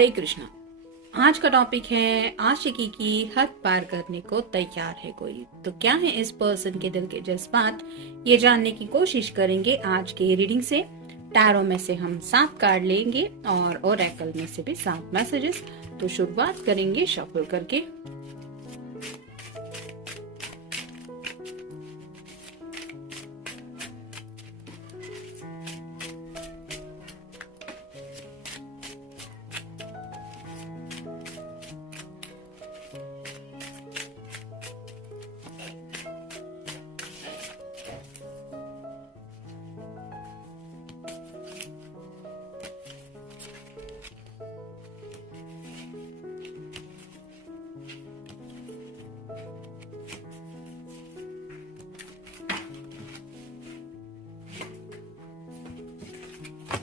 हरे कृष्णा। आज का टॉपिक है आशिकी की हद पार करने को तैयार है कोई। तो क्या है इस पर्सन के दिल के जज्बात, ये जानने की कोशिश करेंगे आज के रीडिंग से। टैरो में से हम 7 कार्ड लेंगे और ओरेकल में से भी 7 मैसेजेस। तो शुरुआत करेंगे शफल करके।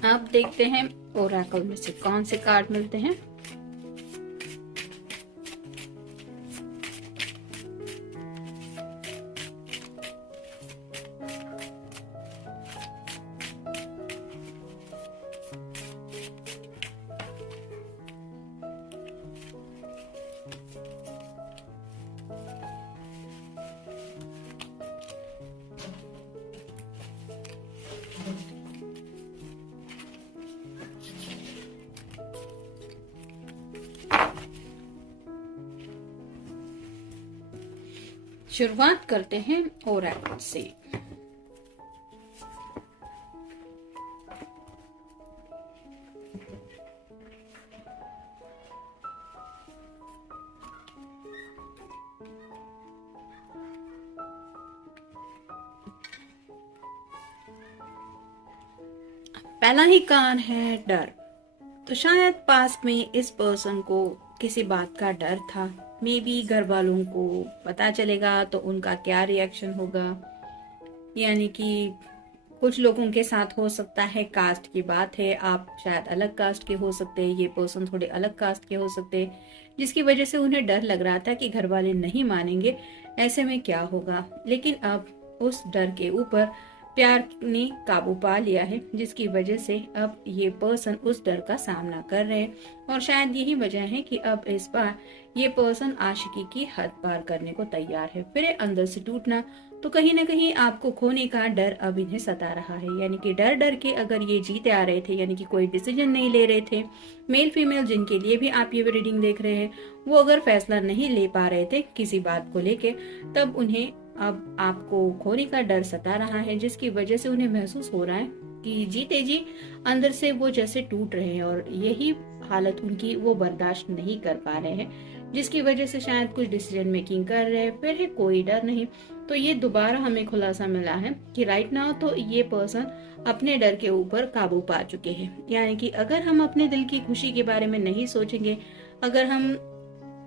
अब देखते हैं ओरेकल में से कौन से कार्ड मिलते हैं। शुरुआत करते हैं ओरेकल से। पहला ही कार्ड है डर। तो शायद पास्ट में इस पर्सन को किसी बात का डर था। मे बी घर वालों को पता चलेगा तो उनका क्या रिएक्शन होगा। यानी कि कुछ लोगों के साथ हो सकता है कास्ट की बात है, आप शायद अलग कास्ट के हो सकते हैं, ये पर्सन थोड़े अलग कास्ट के हो सकते हैं, जिसकी वजह से उन्हें डर लग रहा था कि घर वाले नहीं मानेंगे, ऐसे में क्या होगा। लेकिन अब उस डर के ऊपर प्यार ने काबू पा लिया है, जिसकी वजह से अब ये पर्सन उस डर का सामना कर रहे हैं। और शायद यही वजह है कि अब इस बार ये पर्सन आशिकी की हद पार करने को तैयार है। फिर अंदर से टूटना, तो कहीं ना कहीं आपको खोने का डर अब इन्हें सता रहा है। यानी कि डर डर के अगर ये जीते आ रहे थे, यानी कि कोई डिसीजन नहीं ले रहे थे, मेल फीमेल जिनके लिए भी आप ये रीडिंग देख रहे हैं, वो अगर फैसला नहीं ले पा रहे थे किसी बात को लेके, तब उन्हें अब आपको खोने का डर सता रहा है, जिसकी वजह से उन्हें महसूस हो रहा है कि जीते जी अंदर से वो जैसे टूट रहे हैं और यही हालत उनकी वो बर्दाश्त नहीं कर पा रहे हैं, जिसकी वजह से शायद कुछ डिसीजन मेकिंग कर रहे हैं। फिर है कोई डर नहीं। तो ये दोबारा हमें खुलासा मिला है कि राइट नाउ तो ये पर्सन अपने डर के ऊपर काबू पा चुके हैं। यानी कि अगर हम अपने दिल की खुशी के बारे में नहीं सोचेंगे, अगर हम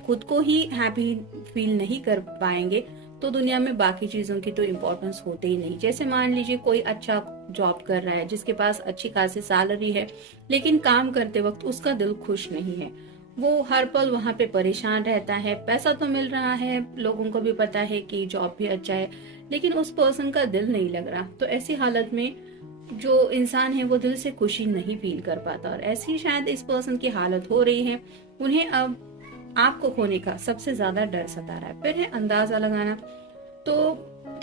खुद को ही हैप्पी फील नहीं कर पाएंगे, तो दुनिया में बाकी चीजों की तो इम्पोर्टेंस होते ही नहीं। जैसे मान लीजिए कोई अच्छा जॉब कर रहा है, जिसके पास अच्छी खासी सैलरी है, लेकिन काम करते वक्त उसका दिल खुश नहीं है, वो हर पल वहां पे परेशान रहता है। पैसा तो मिल रहा है, लोगों को भी पता है कि जॉब भी अच्छा है, लेकिन उस पर्सन का दिल नहीं लग रहा। तो ऐसी हालत में जो इंसान है वो दिल से खुशी नहीं फील कर पाता, और ऐसी शायद इस पर्सन की हालत हो रही है। उन्हें अब आपको खोने का सबसे ज्यादा डर सता रहा है। फिर है अंदाजा लगाना। तो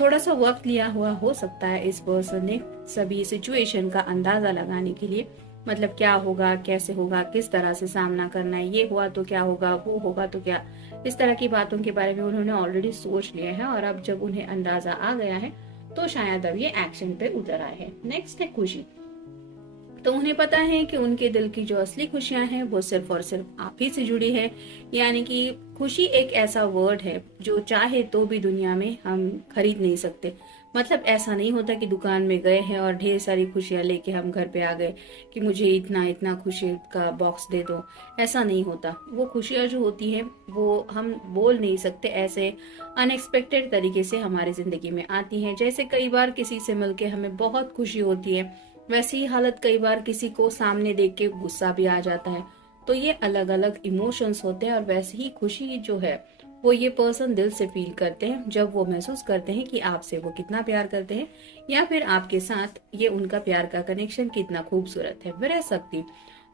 थोड़ा सा वक्त लिया हुआ हो सकता है इस पर्सन ने सभी सिचुएशन का अंदाजा लगाने के लिए। मतलब क्या होगा, कैसे होगा, किस तरह से सामना करना है, ये हुआ तो क्या होगा, वो होगा तो क्या, इस तरह की बातों के बारे में उन्होंने ऑलरेडी सोच लिया है। और अब जब उन्हें अंदाजा आ गया है तो शायद अब ये एक्शन पे उतर आए हैं। नेक्स्ट है खुशी। तो उन्हें पता है कि उनके दिल की जो असली खुशियां हैं वो सिर्फ और सिर्फ आप ही से जुड़ी है। यानी कि खुशी एक ऐसा वर्ड है जो चाहे तो भी दुनिया में हम खरीद नहीं सकते। मतलब ऐसा नहीं होता कि दुकान में गए हैं और ढेर सारी खुशियां लेके हम घर पे आ गए कि मुझे इतना इतना खुशी का बॉक्स दे दो। ऐसा नहीं होता। वो खुशियां जो होती है वो हम बोल नहीं सकते, ऐसे अनएक्सपेक्टेड तरीके से हमारी जिंदगी में आती हैं। जैसे कई बार किसी से मिलके हमें बहुत खुशी होती है, वैसी ही हालत कई बार किसी को सामने देख के गुस्सा भी आ जाता है। तो ये अलग अलग इमोशंस होते हैं, और वैसे ही खुशी जो है वो ये पर्सन दिल से फील करते हैं जब वो महसूस करते हैं कि आपसे वो कितना प्यार करते हैं, या फिर आपके साथ ये उनका प्यार का कनेक्शन कितना खूबसूरत है। विरह शक्ति।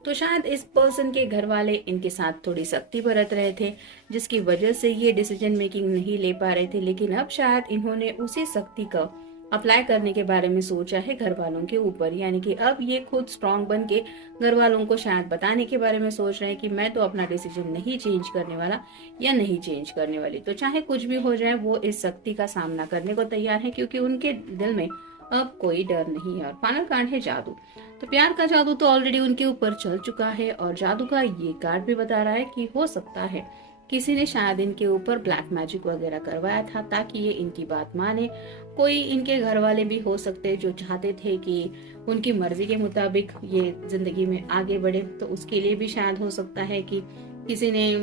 तो शायद इस पर्सन के घर वाले इनके साथ थोड़ी सख्ती बरत रहे थे, जिसकी वजह से ये डिसीजन मेकिंग नहीं ले पा रहे थे। लेकिन अब शायद इन्होंने उसी सख्ती का अप्लाई करने के बारे में सोचा है घर वालों के ऊपर, यानी कि अब ये खुद स्ट्रांग बन के घर वालों को शायद बताने के बारे में सोच रहे हैं कि मैं तो अपना डिसीजन नहीं चेंज करने वाला या नहीं चेंज करने वाली। तो चाहे कुछ भी हो जाए वो इस सख्ती का सामना करने को तैयार है, क्योंकि उनके दिल में अब कोई डर नहीं है। और फाइनल कार्ड है जादू। तो प्यार का जादू तो ऑलरेडी उनके ऊपर चल चुका है, और जादू का ये कार्ड भी बता रहा है कि हो सकता है किसी ने शायद इनके ऊपर ब्लैक मैजिक वगैरह करवाया था ताकि ये इनकी बात माने। कोई इनके घर वाले भी हो सकते जो चाहते थे कि उनकी मर्जी के मुताबिक ये जिंदगी में आगे बढ़े, तो उसके लिए भी शायद हो सकता है कि किसी ने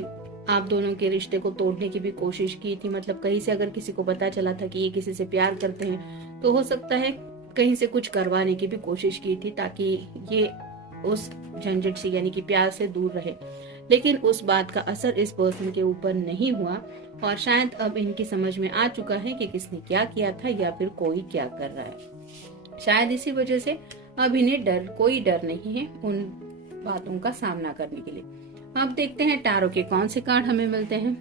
आप दोनों के रिश्ते को तोड़ने की भी कोशिश की थी। मतलब कहीं से अगर किसी को पता चला था कि ये किसी से प्यार करते हैं, तो हो सकता है कहीं से कुछ करवाने की भी कोशिश की थी ताकि ये उस झंझट से यानी कि प्यार से दूर रहे। लेकिन उस बात का असर इस पर्सन के ऊपर नहीं हुआ, और शायद अब इनकी समझ में आ चुका है कि किसने क्या किया था या फिर कोई क्या कर रहा है। शायद इसी वजह से अब इन्हें कोई डर नहीं है उन बातों का सामना करने के लिए। अब देखते हैं टैरो के कौन से कार्ड हमें मिलते हैं।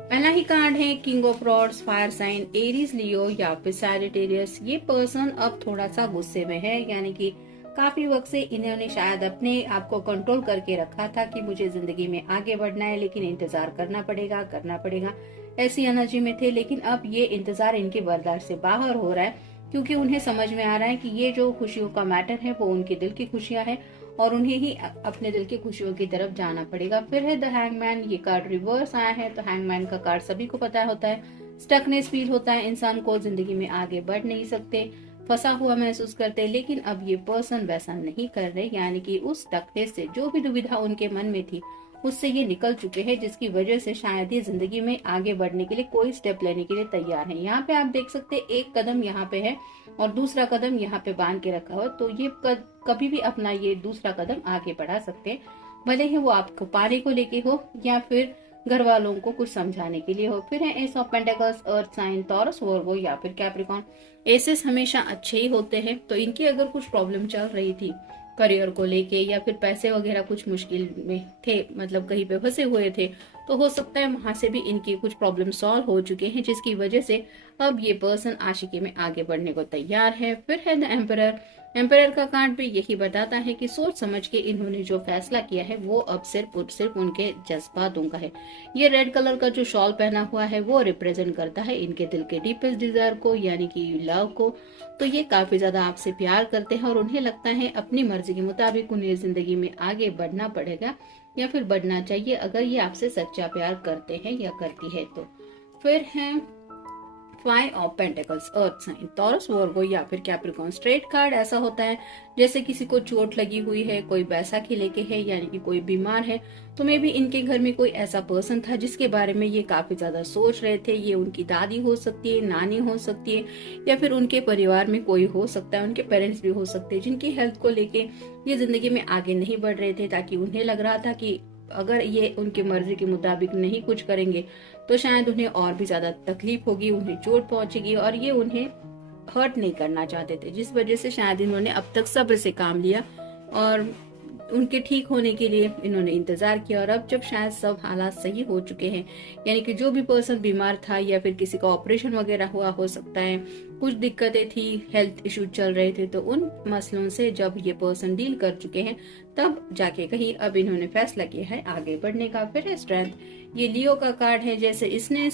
पहला ही कार्ड है king of rods, fire sign, Aries, Leo या फिर सैजिटेरियस। ये पर्सन अब थोड़ा सा गुस्से में है, यानी कि काफी वक्त से इन्होंने शायद अपने आप को कंट्रोल करके रखा था कि मुझे जिंदगी में आगे बढ़ना है, लेकिन इंतजार करना पड़ेगा, ऐसी एनर्जी में थे। लेकिन अब ये इंतजार इनके बर्दाश्त से बाहर हो रहा है, क्योंकि उन्हें समझ में आ रहा है कि ये जो खुशियों का मैटर है वो उनके दिल की खुशियां है, और उन्हें ही अपने दिल की खुशियों की तरफ जाना पड़ेगा। फिर है द हैंगमैन। ये कार्ड रिवर्स आया है, तो हैंगमैन का कार्ड सभी को पता होता है, स्टकनेस फील होता है, इंसान को जिंदगी में आगे बढ़ नहीं सकते, फंसा हुआ महसूस करते। लेकिन अब ये पर्सन वैसा नहीं कर रहे, यानी कि उस स्टकनेस से जो भी दुविधा उनके मन में थी उससे ये निकल चुके हैं, जिसकी वजह से शायद ये जिंदगी में आगे बढ़ने के लिए कोई स्टेप लेने के लिए तैयार है। यहाँ पे आप देख सकते हैं एक कदम यहाँ पे है और दूसरा कदम यहाँ पे बांध के रखा हुआ, तो ये कभी भी अपना ये दूसरा कदम आगे बढ़ा सकते हैं, भले ही वो आपको पाने को लेके हो या फिर घर वालों को कुछ समझाने के लिए हो। फिर है ace of pentacles, earth sign, Taurus, Virgo या फिर कैप्रिकॉर्न। एसेस हमेशा अच्छे ही होते हैं, तो इनकी अगर कुछ प्रॉब्लम चल रही थी करियर को लेके या फिर पैसे वगैरह कुछ मुश्किल में थे, मतलब कहीं पे फंसे हुए थे, तो हो सकता है वहां से भी इनकी कुछ प्रॉब्लम सॉल्व हो चुके हैं, जिसकी वजह से अब ये पर्सन आशिकी में आगे बढ़ने को तैयार है। फिर है द एम्परर। एम्परर का कार्ड भी यही बताता है कि सोच समझ के इन्होंने जो फैसला किया है वो अब सिर्फ उनके जज्बातों का है। ये रेड कलर का जो शॉल पहना हुआ है वो रिप्रेजेंट करता है इनके दिल के डीपेस्ट डिजायर को, यानी कि लव को। तो ये काफी ज्यादा आपसे प्यार करते हैं और उन्हें लगता है अपनी मर्जी के मुताबिक उन्हें जिंदगी में आगे बढ़ना पड़ेगा या फिर बढ़ना चाहिए, अगर ये आपसे सच्चा प्यार करते हैं या करती है तो। फिर है five of pentacles, earth sign, Taurus, Virgo या फिर कैप्रिकॉर्न। स्ट्रेट कार्ड ऐसा होता है जैसे किसी को चोट लगी हुई है, कोई बैसाखी लेके है, यानी कि कोई बीमार है, तो मे भी इनके घर में कोई ऐसा पर्सन था जिसके बारे में ये काफी ज्यादा सोच रहे थे। ये उनकी दादी हो सकती है, नानी हो सकती है, या फिर उनके परिवार में कोई हो सकता है, उनके पेरेंट्स भी हो सकते हैं, जिनकी हेल्थ को लेके ये जिंदगी में आगे नहीं बढ़ रहे थे, ताकि उन्हें लग रहा था कि अगर ये उनकी मर्जी के मुताबिक नहीं कुछ करेंगे तो शायद उन्हें और भी ज्यादा तकलीफ होगी, उन्हें चोट पहुंचेगी, और ये उन्हें हर्ट नहीं करना चाहते थे, जिस वजह से शायद इन्होंने अब तक सब्र से काम लिया और उनके ठीक होने के लिए इन्होंने इंतजार किया। और अब जब शायद सब हालात सही हो चुके हैं, यानी कि जो भी पर्सन बीमार था या फिर किसी का ऑपरेशन वगैरह हुआ हो सकता है, कुछ दिक्कतें थी, हेल्थ इश्यूज चल रहे थे, तो उन मसलों से जब ये पर्सन डील कर चुके हैं तब जाके कहीं अब इन्होंने फैसला किया है आगे बढ़ने का। फिर है स्ट्रेंथ। ये लियो का कार्ड है, जैसे इसने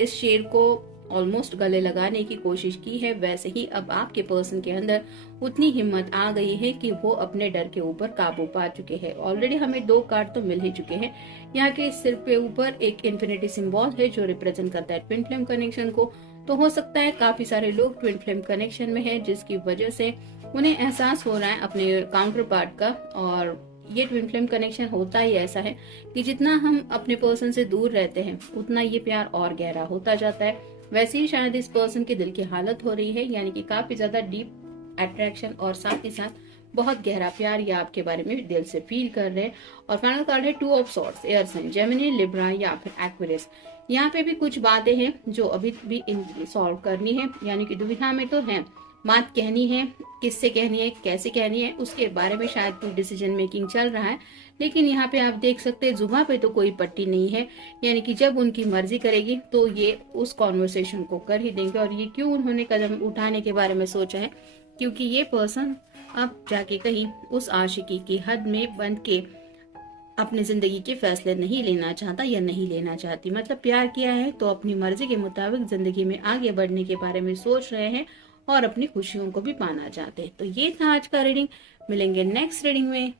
इस शेर को ऑलमोस्ट गले लगाने की कोशिश की है, वैसे ही अब आपके पर्सन के अंदर उतनी हिम्मत आ गई है कि वो अपने डर के ऊपर काबू पा चुके हैं। ऑलरेडी हमें 2 कार्ड तो मिल ही चुके हैं। यहाँ के सिर पे ऊपर एक इन्फिनिटी सिंबल है जो रिप्रेजेंट करता है ट्विन फ्लेम कनेक्शन को, तो हो सकता है काफी सारे लोग ट्विन फ्लेम कनेक्शन में है, जिसकी वजह से उन्हें एहसास हो रहा है अपने काउंटर पार्ट का। और ये ट्विन फ्लेम कनेक्शन होता ही ऐसा है कि जितना हम अपने पर्सन से दूर रहते हैं उतना ये प्यार और गहरा होता जाता है। वैसे ही शायद इस पर्सन के दिल की हालत हो रही है, यानी कि काफी ज्यादा डीप अट्रैक्शन और साथ ही साथ बहुत गहरा प्यार या आपके बारे में दिल से फील कर रहे हैं। और फाइनल कार्ड है two of swords, air sign Gemini, Libra या फिर एक्वेरियस। यहाँ पे भी कुछ बातें हैं जो अभी भी इनकी सॉल्व करनी है, यानी कि दुविधा में तो है, बात कहनी है, किससे कहनी है, कैसे कहनी है, उसके बारे में शायद कोई डिसीजन मेकिंग चल रहा है। लेकिन यहाँ पे आप देख सकते हैं जुबान पे तो कोई पट्टी नहीं है, यानी कि जब उनकी मर्जी करेगी तो ये उस कॉन्वर्सेशन को कर ही देंगे। और ये क्यों उन्होंने कदम उठाने के बारे में सोचा है, क्योंकि ये पर्सन अब जाके कहीं उस आशिकी की हद में बंद के अपनी जिंदगी के फैसले नहीं लेना चाहता या नहीं लेना चाहती। मतलब प्यार किया है तो अपनी मर्जी के मुताबिक जिंदगी में आगे बढ़ने के बारे में सोच रहे हैं और अपनी खुशियों को भी पाना चाहते हैं। तो ये था आज का रीडिंग। मिलेंगे नेक्स्ट रीडिंग में।